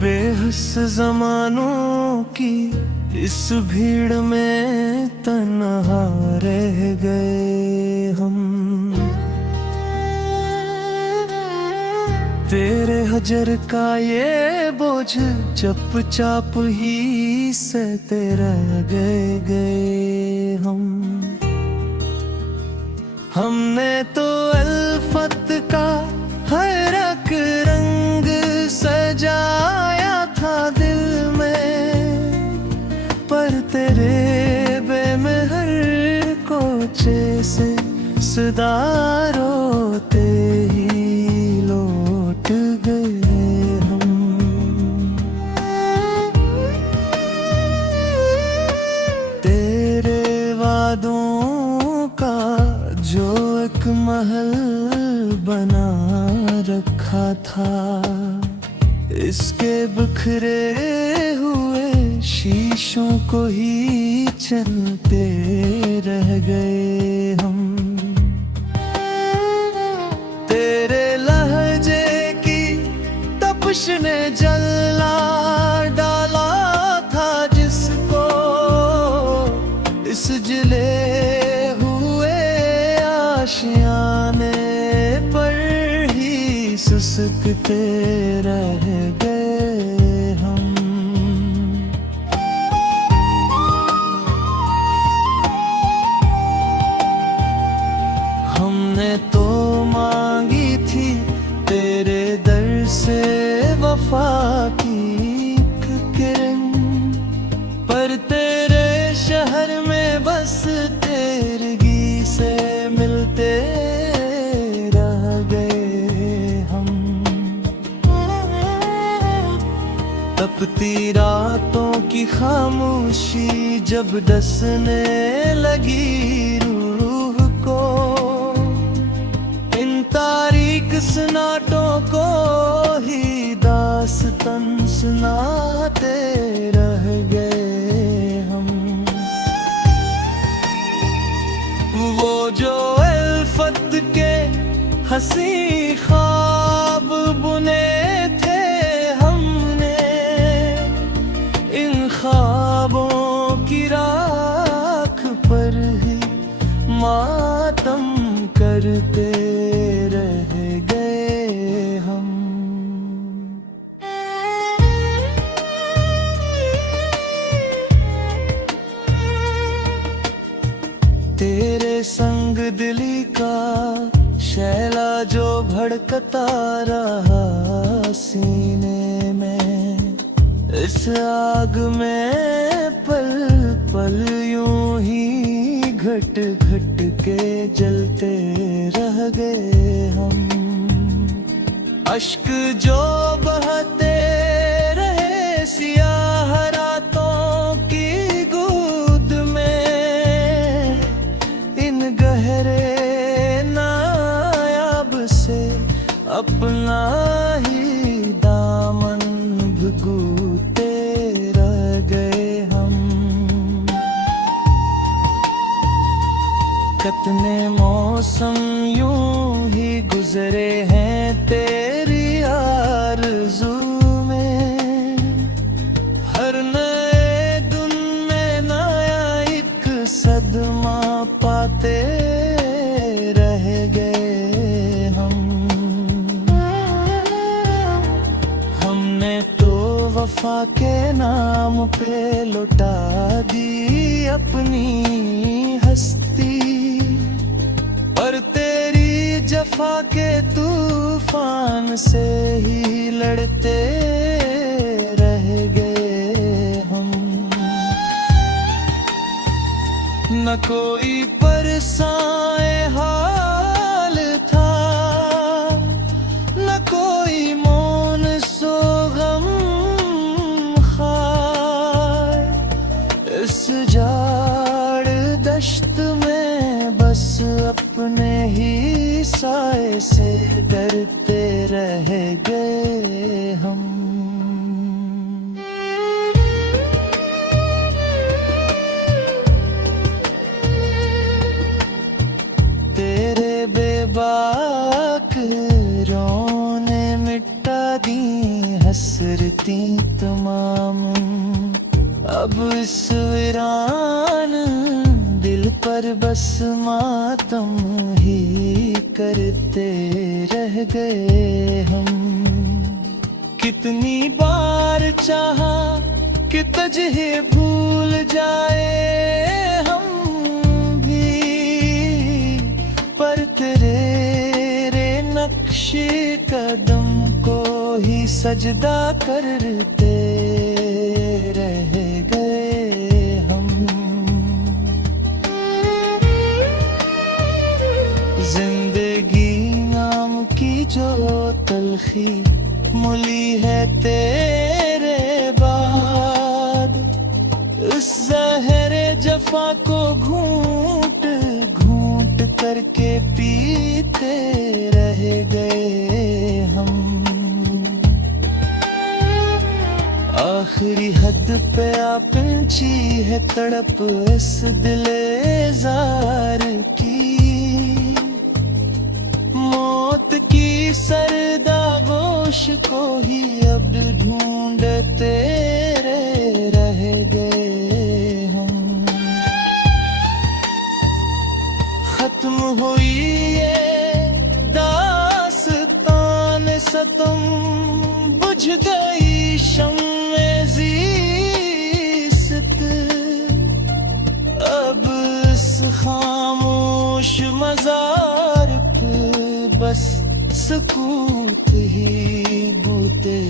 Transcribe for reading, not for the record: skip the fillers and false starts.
बेहस जमानों की इस भीड़ में तन्हा रह गए हम। तेरे हजर का ये बोझ चुपचाप ही सहते रह गए हम। हमने तो अल्फत का हर एक रंग सजाया था दिल में, पर तेरे बेमेहर कोचे से सदा रोते ही लौट गए हम। तेरे वादों का जो एक महल बना रखा था, इसके बिखरे हुए शीशों को ही चलते रह गए हम। तेरे लहजे की तपिश ने जला डाला था जिसको, इस जले हुए आशियाने पर ही सुसकते रह गए हम। हमने तो मांगी थी तेरे दर से वफा की एक किरण, पर तेरे शहर में बस तेरगी से मिलते रह गए हम। तपती रातों की खामोशी जब डसने लगी रूह को, इन तारीक सन्नाटों को ही दास्तान सुनाते रह गए हम। वो जो अल्फत के हंसी ख्वाब बुने थे हमने, इन ख्वाबों की राख पर ही मातम करते रह गए हम। तेरे संग दिली का शैला जो भड़कता रहा सीने में, इस आग में पल पल यूं ही घट घट के जलते रह गए हम। अश्क जो बहते रहे सियाह रातों की गोद में, इन गहरे नायाब से अपना ही दामन भिगोते रह गए हम। कितने मौसम यूं ही गुजरे हैं तेरी आरज़ू में, हर नए दिन में नया एक सदमा पाते रह गए हम। हमने तो वफा के नाम पे लुटा दी अपनी हस्ती, पर तेरी जफा के तूफान से ही लड़ते रह गए हम। न कोई परसाए हाल था, न कोई मौन सो गम खार, इस जाड़ दश्त में बस अपने ही साए से डरते रह गए हम। तेरे बेबाक रोने मिटा दी हसरती अब इस वीरान दिल पर बस मातम ही करते रह गए हम। कितनी बार चाहा कि तुझे भूल जाए हम भी, पर तेरे नक्शे कदम को ही सजदा करते रह गए हम। जिंदगी नाम की जो तलखी मुली है तेरे बाद, इस ज़हरे जफा को घूंट घूंट करके पीते रह गए हम। आखिरी हद पे आ पहुंची है तड़प इस दिले जार की, मौत की सरदागोश को ही अब ढूंढते रह गए हम। खत्म हुई ये दास्तान सतम, बुझ गई शम्मे ज़ीस्त, अब इस खामोश मज़ार पे बस सकूत ही बूते